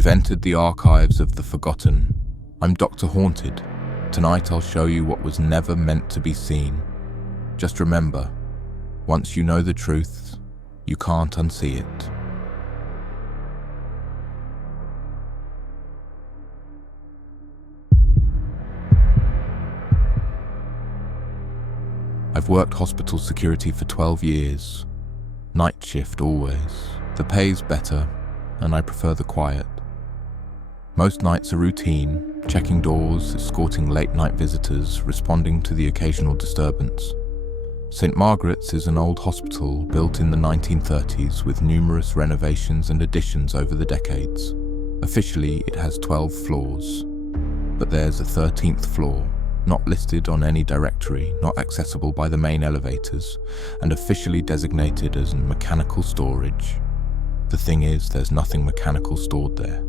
You've entered the archives of the forgotten. I'm Dr. Haunted. Tonight I'll show you what was never meant to be seen. Just remember, once you know the truth, you can't unsee it. I've worked hospital security for 12 years. Night shift always. The pay's better, and I prefer the quiet. Most nights are routine, checking doors, escorting late-night visitors, responding to the occasional disturbance. St. Margaret's is an old hospital built in the 1930s with numerous renovations and additions over the decades. Officially, it has 12 floors, but there's a 13th floor, not listed on any directory, not accessible by the main elevators, and officially designated as mechanical storage. The thing is, there's nothing mechanical stored there.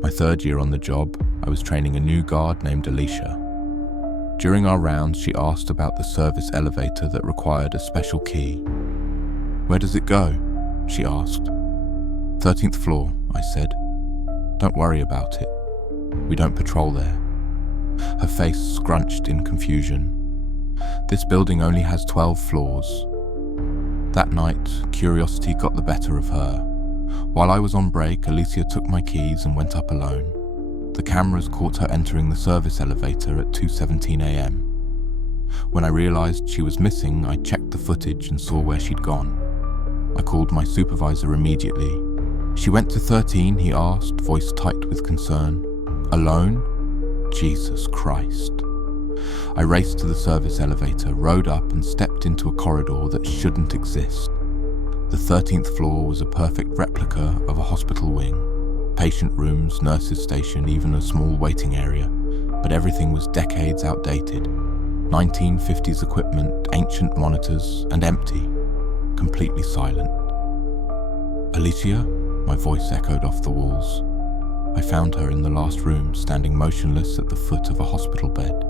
My third year on the job, I was training a new guard named Alicia. During our rounds, she asked about the service elevator that required a special key. "Where does it go?" she asked. "13th floor," I said. "Don't worry about it. We don't patrol there." Her face scrunched in confusion. This building only has 12 floors. That night, curiosity got the better of her. While I was on break, Alicia took my keys and went up alone. The cameras caught her entering the service elevator at 2:17 a.m. When I realized she was missing, I checked the footage and saw where she'd gone. I called my supervisor immediately. "She went to 13, he asked, voice tight with concern. "Alone? Jesus Christ." I raced to the service elevator, rode up and stepped into a corridor that shouldn't exist. The 13th floor was a perfect replica of a hospital wing. Patient rooms, nurses' station, even a small waiting area. But everything was decades outdated. 1950s equipment, ancient monitors, and empty. Completely silent. "Alicia?" My voice echoed off the walls. I found her in the last room, standing motionless at the foot of a hospital bed.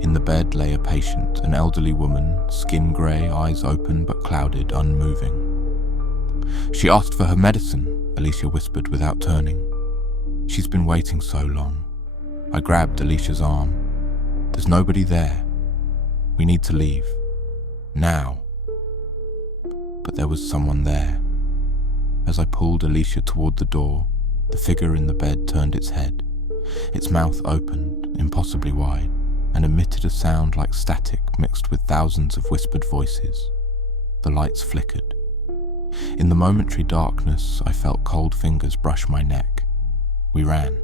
In the bed lay a patient, an elderly woman, skin grey, eyes open but clouded, unmoving. "She asked for her medicine," Alicia whispered without turning. "She's been waiting so long." I grabbed Alicia's arm. "There's nobody there. We need to leave. Now." But there was someone there. As I pulled Alicia toward the door, the figure in the bed turned its head. Its mouth opened, impossibly wide, and emitted a sound like static mixed with thousands of whispered voices. The lights flickered. In the momentary darkness, I felt cold fingers brush my neck. We ran.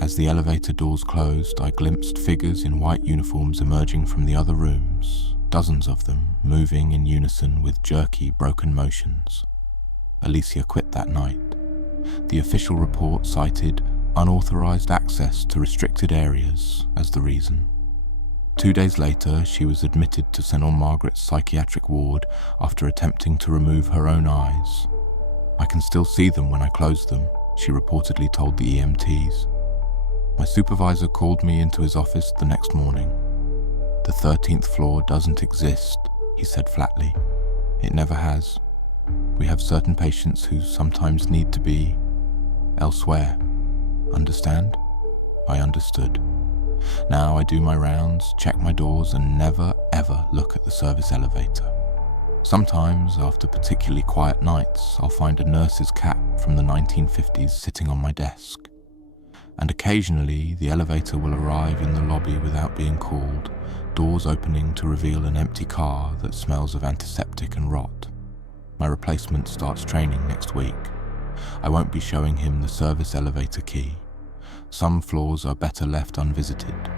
As the elevator doors closed, I glimpsed figures in white uniforms emerging from the other rooms, dozens of them, moving in unison with jerky, broken motions. Alicia quit that night. The official report cited unauthorized access to restricted areas as the reason. 2 days later, she was admitted to St. Margaret's psychiatric ward after attempting to remove her own eyes. "I can still see them when I close them," she reportedly told the EMTs. My supervisor called me into his office the next morning. "The 13th floor doesn't exist," he said flatly. "It never has. We have certain patients who sometimes need to be elsewhere. Understand?" I understood. Now I do my rounds, check my doors, and never ever look at the service elevator. Sometimes, after particularly quiet nights, I'll find a nurse's cap from the 1950s sitting on my desk. And occasionally, the elevator will arrive in the lobby without being called, doors opening to reveal an empty car that smells of antiseptic and rot. My replacement starts training next week. I won't be showing him the service elevator key. Some floors are better left unvisited.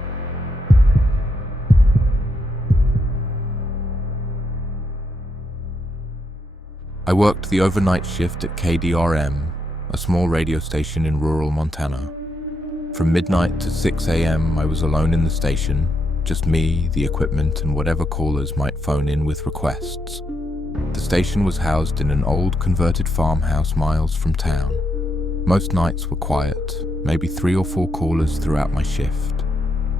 I worked the overnight shift at KDRM, a small radio station in rural Montana. From midnight to 6 a.m. I was alone in the station, just me, the equipment, and whatever callers might phone in with requests. The station was housed in an old converted farmhouse miles from town. Most nights were quiet, maybe 3 or 4 callers throughout my shift.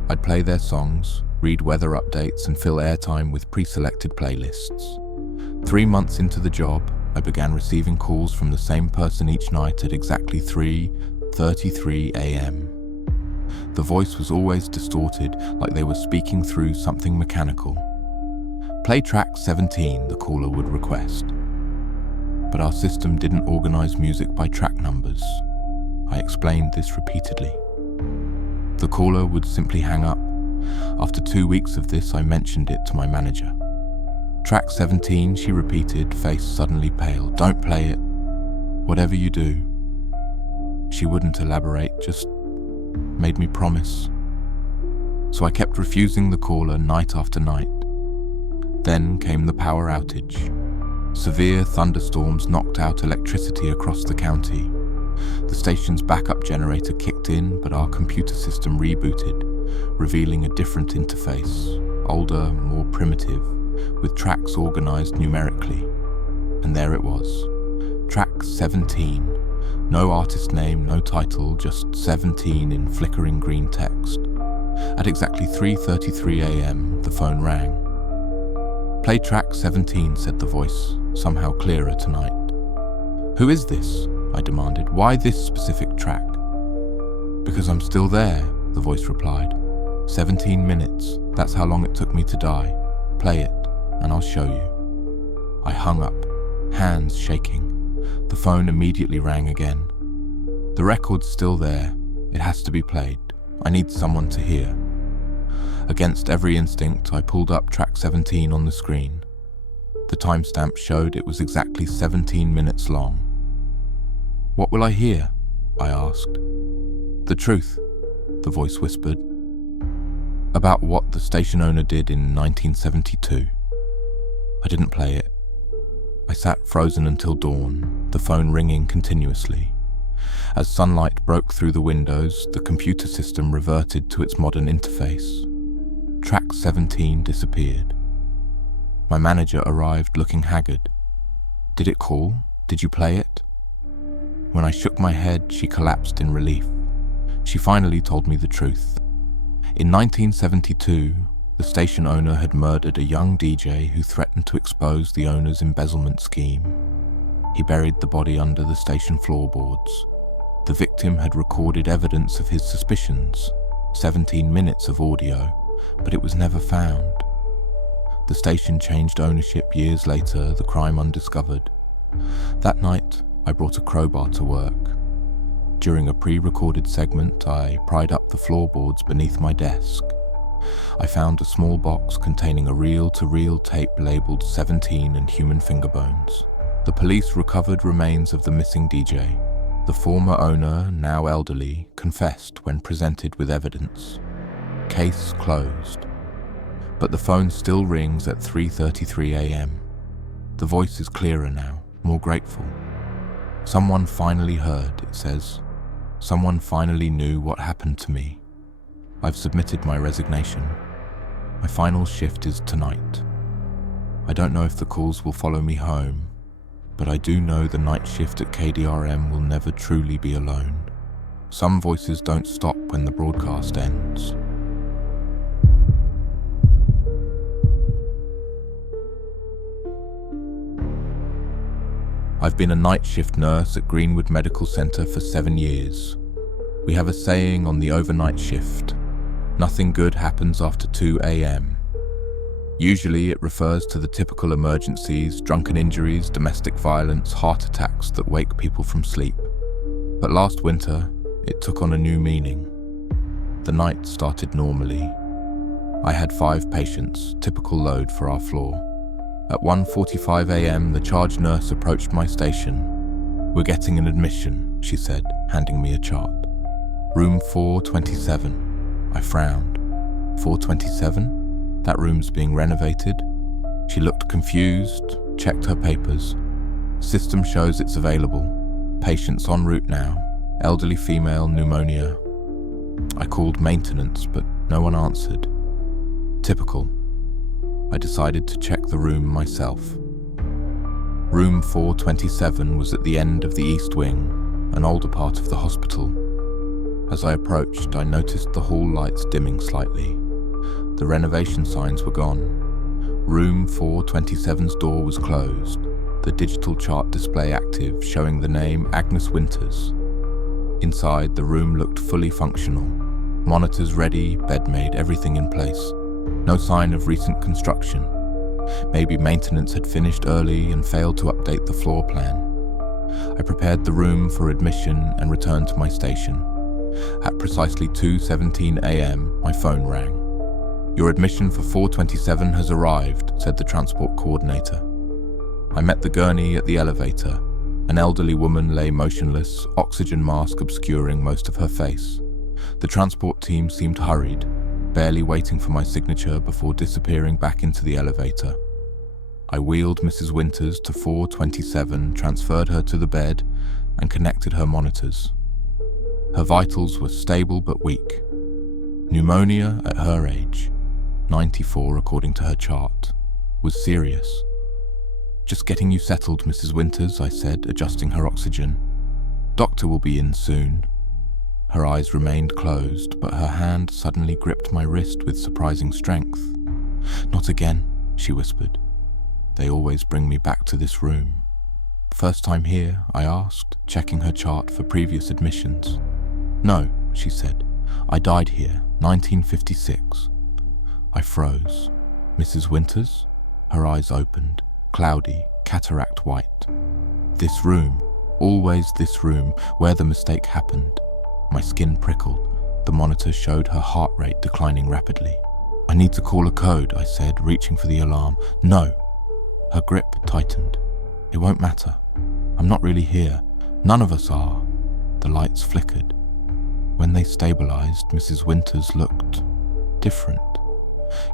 I'd play their songs, read weather updates, and fill airtime with pre-selected playlists. 3 months into the job, I began receiving calls from the same person each night at exactly 3:33 a.m. The voice was always distorted, like they were speaking through something mechanical. "Play track 17, the caller would request. But our system didn't organize music by track numbers. I explained this repeatedly. The caller would simply hang up. After 2 weeks of this, I mentioned it to my manager. "Track 17, she repeated, face suddenly pale. "Don't play it. Whatever you do." She wouldn't elaborate, just made me promise. So I kept refusing the caller night after night. Then came the power outage. Severe thunderstorms knocked out electricity across the county. The station's backup generator kicked in, but our computer system rebooted, revealing a different interface, older, more primitive, with tracks organized numerically. And there it was, track 17. No artist name, no title, just 17 in flickering green text. At exactly 3:33 a.m., the phone rang. "Play track 17, said the voice, somehow clearer tonight. "Who is this?" I demanded. "Why this specific track?" "Because I'm still there," the voice replied. 17 minutes, that's how long it took me to die. Play it, and I'll show you." I hung up, hands shaking. The phone immediately rang again. "The record's still there. It has to be played. I need someone to hear." Against every instinct, I pulled up track 17 on the screen. The timestamp showed it was exactly 17 minutes long. "What will I hear?" I asked. "The truth," the voice whispered. "About what the station owner did in 1972. I didn't play it. I sat frozen until dawn, the phone ringing continuously. As sunlight broke through the windows, the computer system reverted to its modern interface. Track 17 disappeared. My manager arrived looking haggard. "Did it call? Did you play it?" When I shook my head, she collapsed in relief. She finally told me the truth. In 1972, the station owner had murdered a young DJ who threatened to expose the owner's embezzlement scheme. He buried the body under the station floorboards. The victim had recorded evidence of his suspicions, 17 minutes of audio, but it was never found. The station changed ownership years later, the crime undiscovered. That night, I brought a crowbar to work. During a pre-recorded segment, I pried up the floorboards beneath my desk. I found a small box containing a reel-to-reel tape labeled 17 and human finger bones. The police recovered remains of the missing DJ. The former owner, now elderly, confessed when presented with evidence. Case closed. But the phone still rings at 3:33 a.m. The voice is clearer now, more grateful. "Someone finally heard," it says. "Someone finally knew what happened to me. I've submitted my resignation. My final shift is tonight. I don't know if the calls will follow me home, but I do know the night shift at KDRM will never truly be alone. Some voices don't stop when the broadcast ends." I've been a night shift nurse at Greenwood Medical Center for 7 years. We have a saying on the overnight shift: nothing good happens after 2 a.m. Usually it refers to the typical emergencies, drunken injuries, domestic violence, heart attacks that wake people from sleep. But last winter, it took on a new meaning. The night started normally. I had 5 patients, typical load for our floor. At 1:45 a.m, the charge nurse approached my station. "We're getting an admission," she said, handing me a chart. "Room 427. I frowned. 427? That room's being renovated? She looked confused, checked her papers. System shows it's available. Patients en route now. Elderly female, pneumonia. I called maintenance, but no one answered. Typical. I decided to check the room myself. Room 427 was at the end of the east wing, an older part of the hospital. As I approached, I noticed the hall lights dimming slightly. The renovation signs were gone. Room 427's door was closed. the digital chart display active, showing the name Agnes Winters. Inside, the room looked fully functional. Monitors ready, bed made, everything in place. No sign of recent construction. Maybe maintenance had finished early and failed to update the floor plan. I prepared the room for admission and returned to my station. At precisely 2:17 a.m., my phone rang. "Your admission for 427 has arrived," said the transport coordinator. I met the gurney at the elevator. An elderly woman lay motionless, oxygen mask obscuring most of her face. The transport team seemed hurried, barely waiting for my signature before disappearing back into the elevator. I wheeled Mrs. Winters to 427, transferred her to the bed, and connected her monitors. Her vitals were stable but weak. Pneumonia at her age, 94 according to her chart, was serious. "Just getting you settled, Mrs. Winters," I said, adjusting her oxygen. "Doctor will be in soon." Her eyes remained closed, but her hand suddenly gripped my wrist with surprising strength. "Not again," she whispered. "They always bring me back to this room." "First time here?" I asked, checking her chart for previous admissions. "No," she said. "I died here, 1956. I froze. "Mrs. Winters?" Her eyes opened, cloudy, cataract white. "This room, always this room, where the mistake happened." My skin prickled. The monitor showed her heart rate declining rapidly. "I need to call a code," I said, reaching for the alarm. "No." Her grip tightened. "It won't matter. I'm not really here. None of us are." The lights flickered. When they stabilized, Mrs. Winters looked different.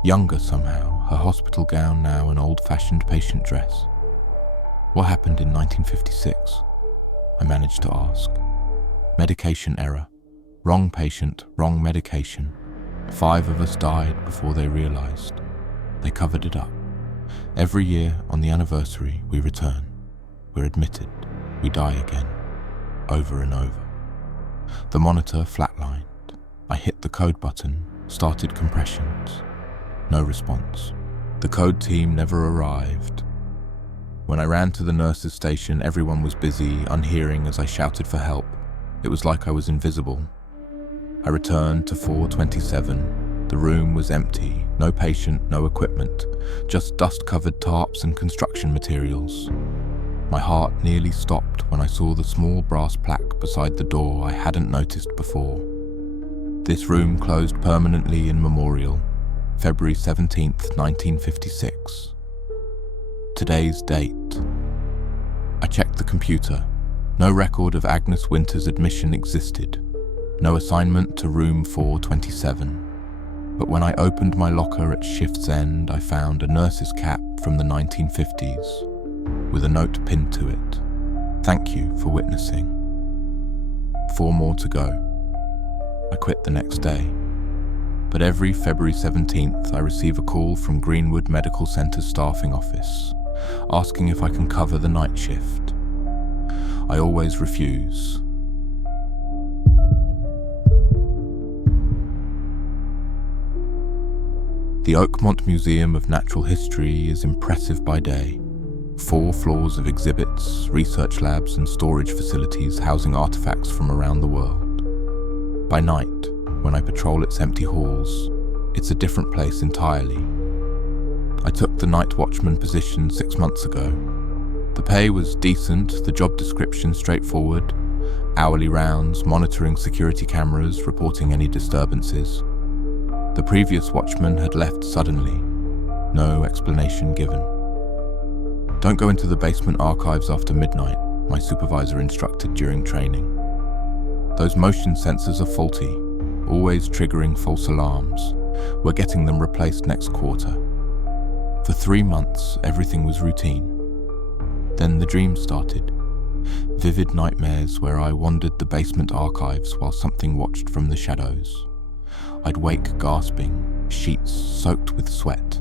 Younger somehow, her hospital gown now an old-fashioned patient dress. "What happened in 1956? I managed to ask. "Medication error. Wrong patient, wrong medication. 5 of us died before they realized. They covered it up. Every year on the anniversary, we return. We're admitted. We die again. Over and over." The monitor flatlined. I hit the code button, started compressions. No response. The code team never arrived. When I ran to the nurse's station, everyone was busy, unhearing as I shouted for help. It was like I was invisible. I returned to 427. The room was empty, no patient, no equipment, just dust-covered tarps and construction materials. My heart nearly stopped when I saw the small brass plaque beside the door I hadn't noticed before. This room closed permanently in memorial, February 17th, 1956. Today's date. I checked the computer. No record of Agnes Winters' admission existed. No assignment to room 427. But when I opened my locker at shift's end, I found a nurse's cap from the 1950s, with a note pinned to it. "Thank you for witnessing." 4 more to go. I quit the next day. But every February 17th, I receive a call from Greenwood Medical Centre's staffing office, asking if I can cover the night shift. I always refuse. The Oakmont Museum of Natural History is impressive by day. 4 floors of exhibits, research labs and storage facilities housing artifacts from around the world. By night, when I patrol its empty halls, it's a different place entirely. I took the night watchman position 6 months ago. The pay was decent, the job description straightforward, hourly rounds, monitoring security cameras, reporting any disturbances. The previous watchman had left suddenly, no explanation given. "Don't go into the basement archives after midnight," my supervisor instructed during training. "Those motion sensors are faulty, always triggering false alarms. We're getting them replaced next quarter." For 3 months, everything was routine. Then the dreams started. Vivid nightmares where I wandered the basement archives while something watched from the shadows. I'd wake gasping, sheets soaked with sweat.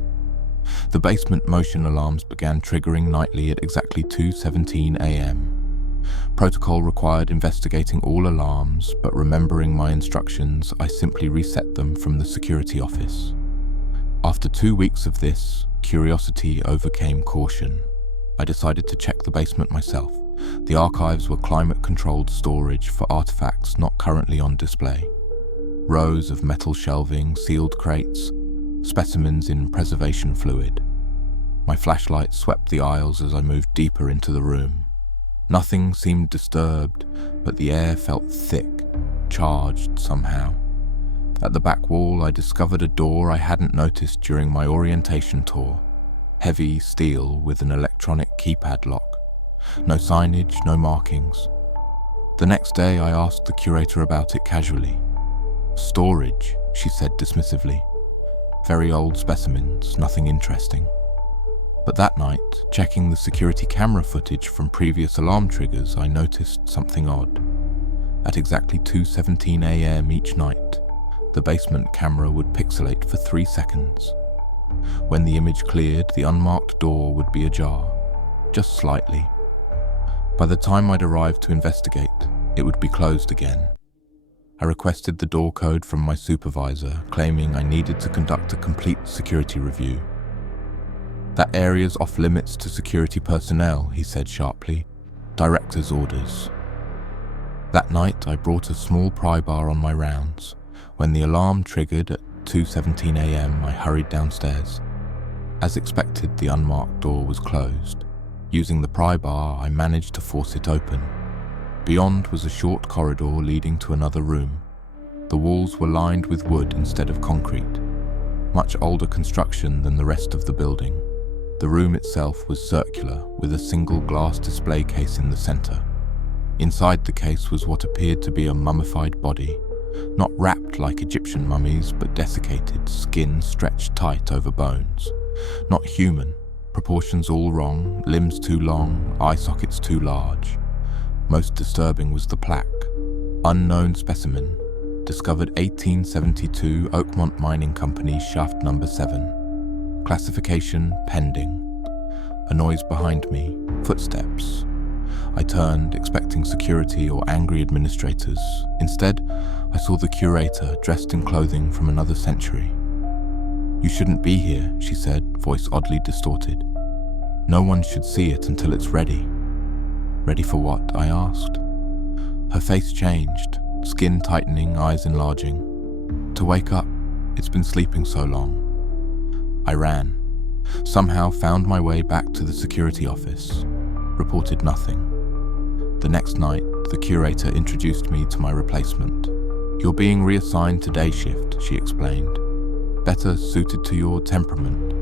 The basement motion alarms began triggering nightly at exactly 2:17 a.m. Protocol required investigating all alarms, but remembering my instructions, I simply reset them from the security office. After 2 weeks of this, curiosity overcame caution. I decided to check the basement myself. The archives were climate-controlled storage for artifacts not currently on display. Rows of metal shelving, sealed crates, specimens in preservation fluid. My flashlight swept the aisles as I moved deeper into the room. Nothing seemed disturbed, but the air felt thick, charged somehow. At the back wall, I discovered a door I hadn't noticed during my orientation tour. Heavy steel with an electronic keypad lock. No signage, no markings. The next day, I asked the curator about it casually. Storage, she said dismissively. Very old specimens, nothing interesting. But that night, checking the security camera footage from previous alarm triggers, I noticed something odd. At exactly 2:17 a.m. each night, the basement camera would pixelate for 3 seconds. When the image cleared, the unmarked door would be ajar, just slightly. By the time I'd arrived to investigate, it would be closed again. I requested the door code from my supervisor, claiming I needed to conduct a complete security review. That area's off limits to security personnel, he said sharply. Director's orders. That night, I brought a small pry bar on my rounds. When the alarm triggered at 2:17 a.m., I hurried downstairs. As expected, the unmarked door was closed. Using the pry bar, I managed to force it open. Beyond was a short corridor leading to another room. The walls were lined with wood instead of concrete. Much older construction than the rest of the building. The room itself was circular, with a single glass display case in the center. Inside the case was what appeared to be a mummified body, not wrapped like Egyptian mummies, but desiccated, skin stretched tight over bones. Not human, proportions all wrong, limbs too long, eye sockets too large. Most disturbing was the plaque. Unknown specimen, discovered 1872, Oakmont Mining Company, shaft number 7. Classification pending. A noise behind me, footsteps. I turned, expecting security or angry administrators. Instead, I saw the curator, dressed in clothing from another century. "You shouldn't be here," she said, voice oddly distorted. "No one should see it until it's ready." "Ready for what?" I asked. Her face changed, skin tightening, eyes enlarging. "To wake up. It's been sleeping so long." I ran. Somehow found my way back to the security office. Reported nothing. The next night, the curator introduced me to my replacement. "You're being reassigned to day shift," she explained. "Better suited to your temperament."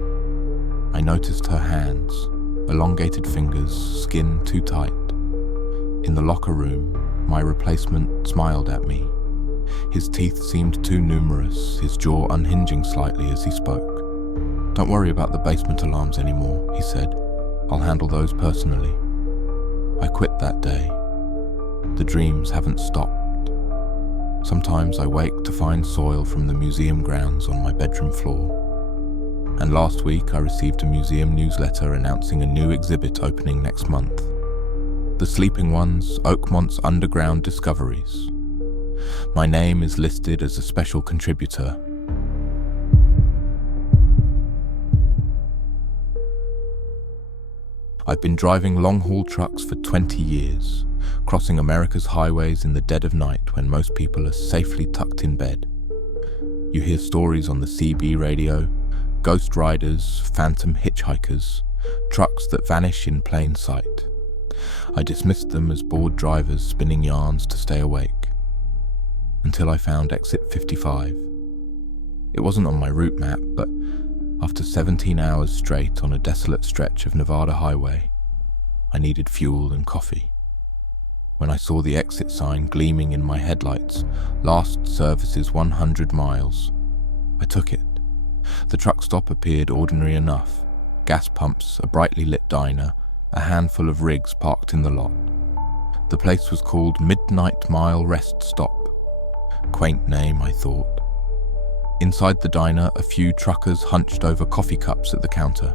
I noticed her hands, elongated fingers, skin too tight. In the locker room, my replacement smiled at me. His teeth seemed too numerous, his jaw unhinging slightly as he spoke. "Don't worry about the basement alarms anymore," he said. "I'll handle those personally." I quit that day. The dreams haven't stopped. Sometimes I wake to find soil from the museum grounds on my bedroom floor. And last week I received a museum newsletter announcing a new exhibit opening next month. The Sleeping Ones, Oakmont's Underground Discoveries. My name is listed as a special contributor. I've been driving long-haul trucks for 20 years, crossing America's highways in the dead of night when most people are safely tucked in bed. You hear stories on the CB radio, ghost riders, phantom hitchhikers, trucks that vanish in plain sight. I dismissed them as bored drivers spinning yarns to stay awake, until I found exit 55. It wasn't on my route map, but after 17 hours straight on a desolate stretch of Nevada highway, I needed fuel and coffee. When I saw the exit sign gleaming in my headlights, last service is 100 miles, I took it. The truck stop appeared ordinary enough. Gas pumps, a brightly lit diner, a handful of rigs parked in the lot. The place was called Midnight Mile Rest Stop. Quaint name, I thought. Inside the diner, a few truckers hunched over coffee cups at the counter.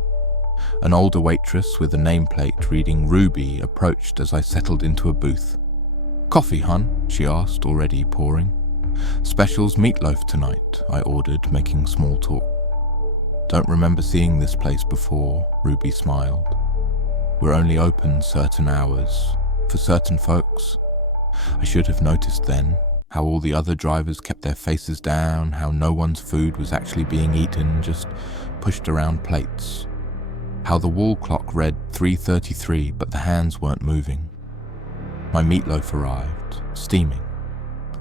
An older waitress with a nameplate reading Ruby approached as I settled into a booth. "Coffee, hun?" she asked, already pouring. "Specials meatloaf tonight," I ordered, making small talk. "Don't remember seeing this place before," Ruby smiled. We're only open certain hours. For certain folks, I should have noticed then how all the other drivers kept their faces down, how no one's food was actually being eaten, just pushed around plates. How the wall clock read 3:33, but the hands weren't moving. My meatloaf arrived, steaming.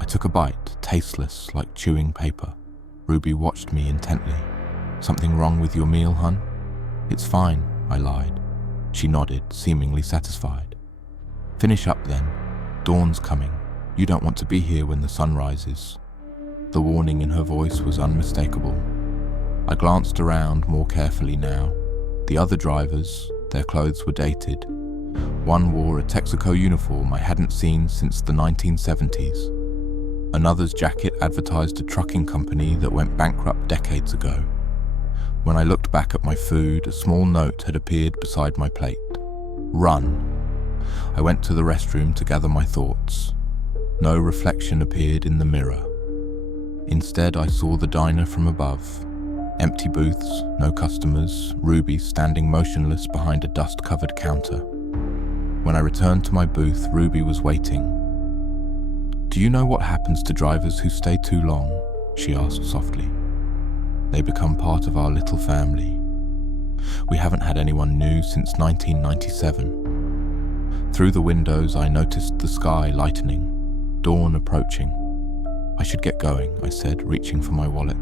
I took a bite, tasteless, like chewing paper. Ruby watched me intently. "Something wrong with your meal, hun?" "It's fine," I lied. She nodded, seemingly satisfied. "Finish up then. Dawn's coming. You don't want to be here when the sun rises." The warning in her voice was unmistakable. I glanced around more carefully now. The other drivers, their clothes were dated. One wore a Texaco uniform I hadn't seen since the 1970s. Another's jacket advertised a trucking company that went bankrupt decades ago. When I looked back at my food, a small note had appeared beside my plate. "Run." I went to the restroom to gather my thoughts. No reflection appeared in the mirror. Instead, I saw the diner from above. Empty booths, no customers, Ruby standing motionless behind a dust-covered counter. When I returned to my booth, Ruby was waiting. "Do you know what happens to drivers who stay too long?" she asked softly. "They become part of our little family. We haven't had anyone new since 1997. Through the windows, I noticed the sky lightening, dawn approaching. "I should get going," I said, reaching for my wallet.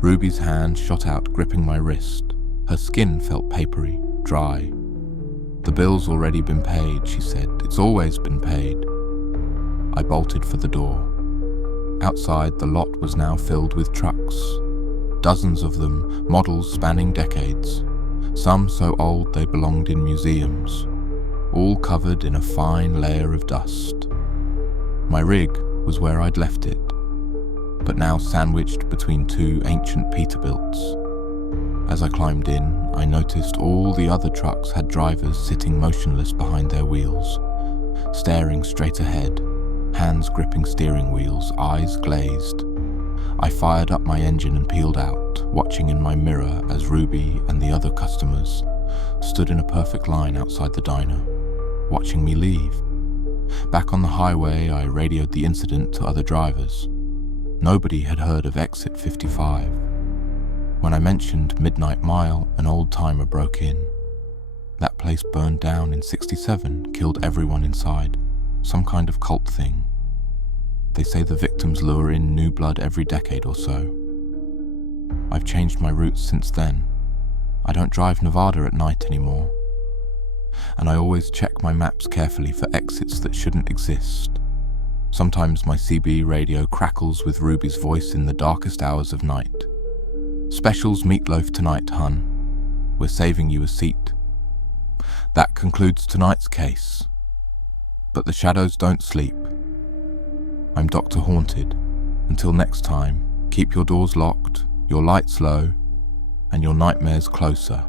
Ruby's hand shot out, gripping my wrist. Her skin felt papery, dry. "The bill's already been paid," she said. "It's always been paid." I bolted for the door. Outside, the lot was now filled with trucks. Dozens of them, models spanning decades. Some so old they belonged in museums. All covered in a fine layer of dust. My rig was where I'd left it, but now sandwiched between two ancient Peterbilts. As I climbed in, I noticed all the other trucks had drivers sitting motionless behind their wheels, staring straight ahead, hands gripping steering wheels, eyes glazed. I fired up my engine and peeled out, watching in my mirror as Ruby and the other customers stood in a perfect line outside the diner, watching me leave. Back on the highway, I radioed the incident to other drivers. Nobody had heard of Exit 55. When I mentioned Midnight Mile, an old-timer broke in. That place burned down in '67, killed everyone inside. Some kind of cult thing. They say the victims lure in new blood every decade or so. I've changed my routes since then. I don't drive Nevada at night anymore. And I always check my maps carefully for exits that shouldn't exist. Sometimes my CB radio crackles with Ruby's voice in the darkest hours of night. "Specials meatloaf tonight, hun. We're saving you a seat." That concludes tonight's case. But the shadows don't sleep. I'm Dr. Haunted. Until next time, keep your doors locked, your lights low, and your nightmares closer.